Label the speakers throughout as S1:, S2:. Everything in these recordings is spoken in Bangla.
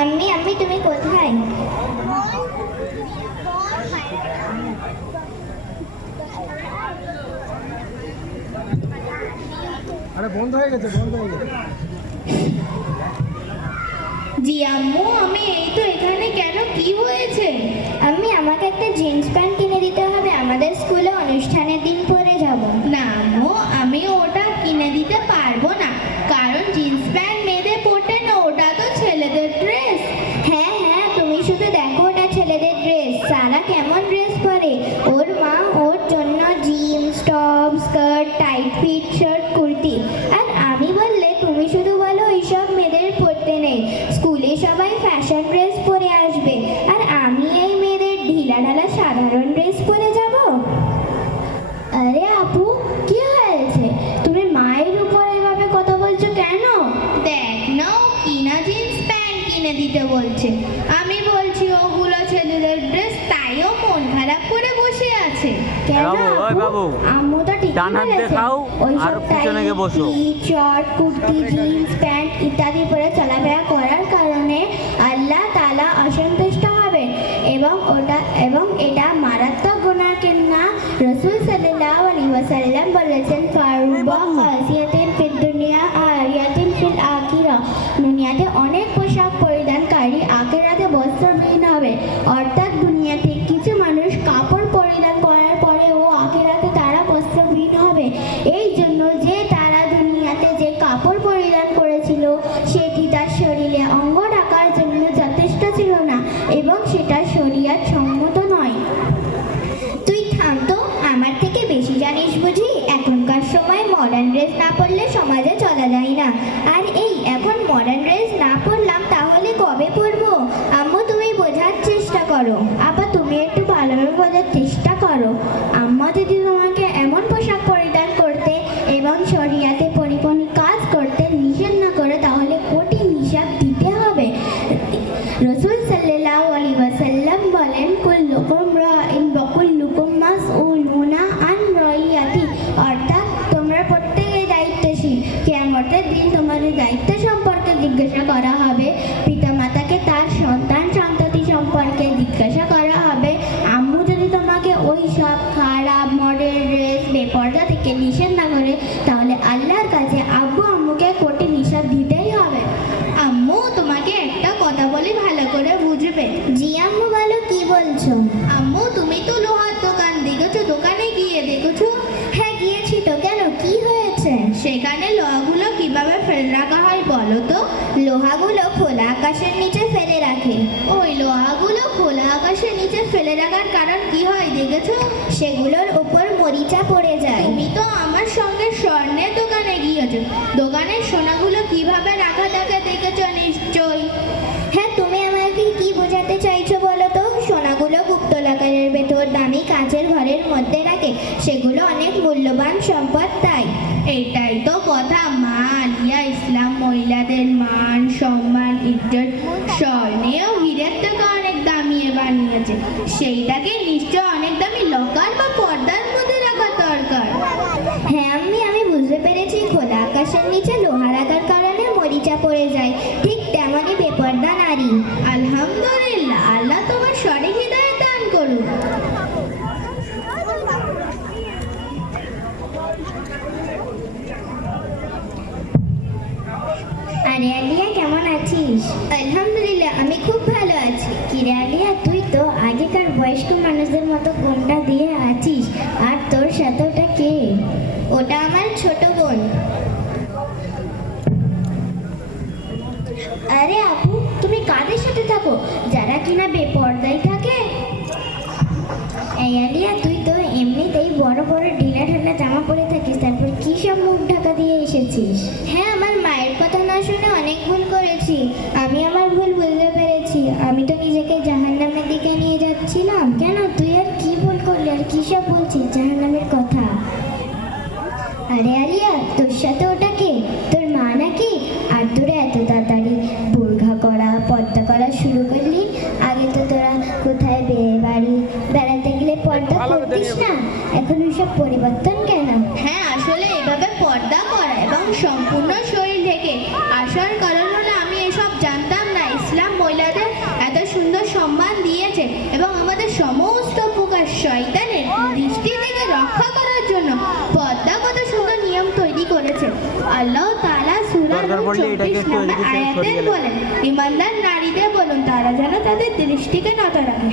S1: আম্মি আম্মি তুমি কোথায়?
S2: আরে বন্ধ হয়ে গেছে বন্ধ হয়ে গেছে।
S3: জি আম্মু আমি এই তো এখানে। কেন? কি হয়েছে?
S1: আমি আমাকে একটা জিন্স প্যান্ট সবাই ফ্যাশন ড্রেস পরে আসবে আর আমি এই মেয়েদের ঢিলা ঢালা সাধারণ ড্রেস পরে যাব আরে আপু কি হয়েছে তুমি মায়ের উপর এভাবে কথা বলছো কেন
S3: দেখ না ও কিনা জিন্স প্যান্ট কিনে দিতে বলছে আমি বলছি ওগুলো ছেলেদের ড্রেস তাইও মন খারাপ করে বসে আছে
S1: কেন আপু? আম্মু তো ঠিকই
S4: ডান হাত
S1: বলেছে।
S4: দেখাও, আর পিছনে গিয়ে বসো।
S1: টাইট, কুর্তি জিন্স প্যান্ট ইত্যাদি পরে চলাফেরা করার কারণে এবং এটা মারাত্মক গুণার কেননা রসুল সাল্লাহ আলী ওয়াসাল্লাম বলেছেন দুনিয়াতে অনেক পোশাক পরিধানকারী আখেরাতে বস্ত্রবিহীন হবে। অর্থাৎ করো। আপা, তুমি একটু ভালোভাবে বোঝার চেষ্টা করো। আম্মা যদি তোমাকে এমন পোশাক পরিধান করতে এবং শরিয়াতে পরিপূর্ণ কাজ করতে নিষেধ না করে, তাহলে কোটি হিসাব দিতে হবে। রসুল সাল্লাহ আলী ওয়াসাল্লাম বলেন কুল্লুকুম রাইন ওয়া কুল্লুকুম মাসউলুনা আন রাইয়াতি অর্থাৎ তোমরা প্রত্যেকেই দায়িত্বশীল কিয়ামতের দিন তোমাদের দায়িত্ব সম্পর্কে জিজ্ঞাসা করা হবে পিতামাতাকে তার সন্তান সন্ততি সম্পর্কে জিজ্ঞাসা করা হবে আম্মু যদি তোমাকে ওই সব খারাপ মডেল ড্রেস বেপর্দা থেকে নিষেধ না করে তাহলে আল্লাহর কাছে আব্বু আম্মুকে কঠিন হিসাব দিতেই হবে
S3: আম্মু তোমাকে একটা কথা বলি ভালো করে
S1: জি আম্মু বলো কি বলছো?
S3: আম্মু তুমি তো লোহার দোকান দেখেছ দোকানে গিয়ে দেখেছ।
S1: হ্যাঁ গিয়েছি তো। কেন? কি হয়েছে?
S3: সেখানে লোহাগুলো কীভাবে ফেলে রাখা হয় বলো তো?
S1: লোহাগুলো খোলা আকাশের নিচে ফেলে রাখে।
S3: ওই লোহাগুলো খোলা আকাশের নিচে ফেলে রাখার কারণ কি হয় দেখেছ?
S1: সেগুলোর উপর মরিচা পড়ে যায়।
S3: তুমি তো আমার সঙ্গে স্বর্ণের দোকানে গিয়েছো। দোকানের সোনাগুলো কীভাবে রাখা থাকে দেখেছ নিশ্চয়ই?
S1: হ্যাঁ তুমি বোঝাতে চাইছো বলো তো? সোনাগুলো গুপ্তলাকারের ভেতর দামি কাঁচের ঘরের মধ্যে রাখে। সেগুলো অনেক মূল্যবান সম্পদ তাই।
S3: এটাই তো কথা মা আলিয়া ইসলাম, মহিলাদের মান, সম্মান, ইজ্জত স্বর্ণেও হিরের থেকে অনেক দামিয়ে বানিয়েছে সেইটাকে নিশ্চয় অনেক দামি লকার বা পর্দার মধ্যে রাখা দরকার
S1: হ্যাঁ আমি আমি বুঝতে পেরেছি খোলা আকাশের নিচে লোহা রাখার কারণে মরিচা পড়ে যায় ঠিক তেমনই বেপর্দা নারী
S3: আলহামদুলিল্লাহ আল্লাহ তোমার সঠিক হৃদয় দান করুন
S1: আরে আলিয়া কেমন আছিস আলহামদুলিল্লাহ আমি খুব ভালো আছি কিরে আলিয়া তুই তো আগেকার বয়স্ক মানুষদের মতো কোনটা দিয়ে আছিস? আর তোর সাথে ওটা কে? ওটা আমার ছোট বোন। আরে আপু, তুমি কাদের সাথে থাকো? যারা কিনা বেপর্দায় থাকে। এই আলিয়া, তুই তো এমনিতেই বড় বড় যাচ্ছিলাম কেন তুই আর কি ভুল করলি আর কি সব বলছিস? জাহান্নামের কথা। আরে আলিয়া তোর সাথে ওটা কে? তোর মা নাকি? আর তোরা এত তাড়াতাড়ি বোরখা করা পর্দা করা শুরু করলি? আগে তো তোরা কোথায় বিয়ে বাড়ি বেড়াতে গেলে পর্দা করতিস না? এখন ওইসব পরিবর্তন কেন
S3: হ্যাঁ আসলে এভাবে পর্দা করা এবং সম্পূর্ণ শরীর ঢেকে আসার কারণ হলো আমি এসব জানতাম না ইসলাম মহিলা বানিয়েছে এবং আমাদের সমস্ত প্রকার শয়তানের দৃষ্টি থেকে রক্ষা করার জন্য পদ্মাগত সুন্দর নিয়ম তৈরি করেছে আল্লাহ তালা সূরা
S4: দরকার
S3: নূর
S4: পড়লে এটাকে
S3: 24
S4: একটু
S3: নম্বর
S4: এদিকে সরে
S3: আয়াতে
S4: গেলে।
S3: বলেন ইমানদার নারীদের বলুন তারা যেন তাদের দৃষ্টিকে নত রাখে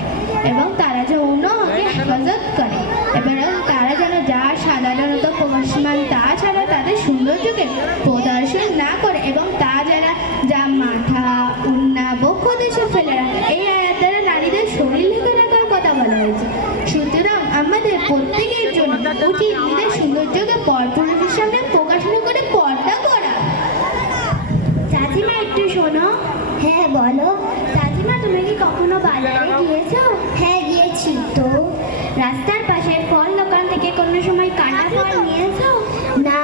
S3: এবং তারা যেন অন্য হেফাজত করে এবং তারা যেন যা সাধারণত প্রকাশমান তা ছাড়া তাদের সৌন্দর্যকে প্রদর্শন না করে এবং তা যারা যা মাথা উন্না বক্ষ দেশে ফেলে রাখে এই আয়াত দ্বারা নারীদের শরীর ঢেকে রাখার কথা বলা হয়েছে সুতরাং আমাদের প্রত্যেকের জন্য উচিত নিজের সৌন্দর্যকে পরপুরুষের সামনে প্রকাশন করে পর্দা করা।
S1: চাচিমা একটু শোনো। হ্যাঁ বলো। চাচিমা তুমি কি কখনো বাজারে গিয়েছো? হ্যাঁ গিয়েছি। তো রাস্তার পাশে ফল দোকান থেকে কোনো সময় কাটা ফল নিয়েছো? না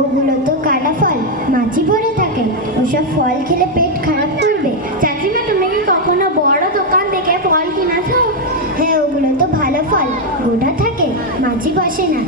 S1: ওগুলো তো কাটা ফল। মাছি পড়ে থাকে। ওসব ফল খেলে পেট খারাপ করবে চাচিমা তুমি কি কখনো বড় দোকান থেকে ফল কিনেছো হ্যাঁ ওগুলো তো ভালো ফল গোটা মাছি বসে না।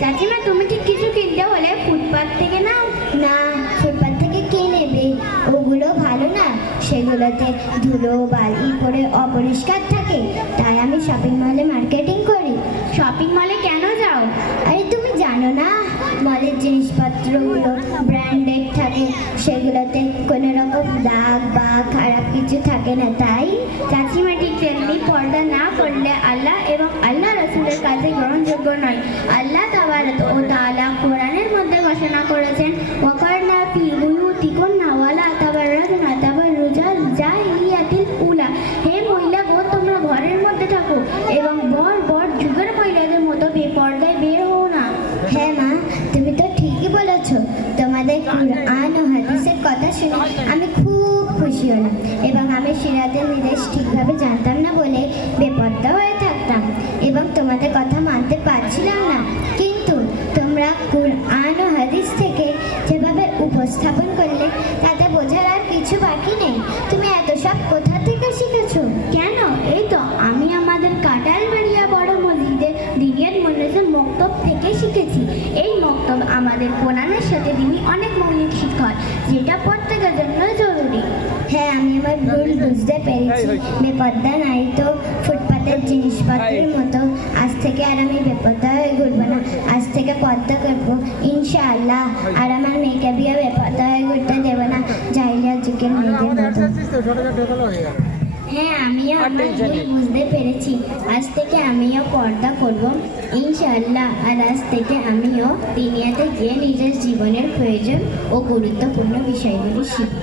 S1: চাচিমা তুমি কি কিছু কিনতে হলে ফুটপাত থেকে নাও। না ফুটপাথ থেকে কে নেবে? ওগুলো ভালো না। সেগুলোতে ধুলো, বালি করে অপরিষ্কার থাকে। তাই আমি শপিং মলে মার্কেটিং করি। শপিং মলে কেন যাও? আরে, তুমি জানো না? মলের জিনিসপত্রগুলো ব্র্যান্ডেড থাকে। সেগুলোতে কোনো রকম দাগ বা খারাপ কিছু থাকে না, তাই? চাচিমা ঠিক পর্দা না করলে আল্লাহ এবং আল্লাহ গ্রহণযোগ্য নয়। আল্লাহ তাবারক ও তাআলা কোরআনের মধ্যে ঘোষণা করেছেন, ওয়াকারনা ফি বুয়ুতিকুন্না ওয়ালা তাবাররাজনা তাবাররুজাল জাহিলিয়াতিল উলা। হে মহিলা গো, তোমরা ঘরের মধ্যে থাকো এবং বর বর যুগের মহিলাদের মতো বেপর্দায় বের হও না। হ্যাঁ মা, তুমি তো ঠিকই বলেছ। তোমাদের কুরআন ও হাদিসের কথা শুনে কুরআন ও হাদিস থেকে যেভাবে উপস্থাপন করলে তাতে বোঝার আর কিছু বাকি নেই। তুমি এত সব কোথা থেকে শিখেছো? কেন? এই তো আমি আমাদের কাটাল কাটালবাড়িয়া বড় মসজিদের দিনিয়াত মন্ডলের মক্তব থেকে শিখেছি। এই মক্তব আমাদের কোরআনের সাথে দিনই অনেক মৌলিক শিক্ষা যেটা প্রত্যেকের জন্য জরুরি। হ্যাঁ আমি আমার ভুল বুঝতে পেরেছি। বেপর্দা নাই তো ফুটপাতের জিনিসপত্রের মতো। আজ থেকে আর আমি বেপর্দা হয়ে ঘুরবো না। আজ থেকে পর্দা করব ইনশাআল্লাহ আর আমার মেয়েকে বিয়ে বেপর্দা হয়ে ঘুরতে দেবো না জাহিলিয়া যুগের মেয়েদের মতো
S2: আসছিস তো ছোটো ছোটো ঢোকালো হয়ে গেল।
S1: হ্যাঁ আমিও আমার ভুল বুঝতে পেরেছি। আজ থেকে আমিও পর্দা করব। ইনশাআল্লাহ আর আজ থেকে আমিও দুনিয়াতে গিয়ে নিজের জীবনের প্রয়োজন ও গুরুত্বপূর্ণ বিষয়গুলি শিখব।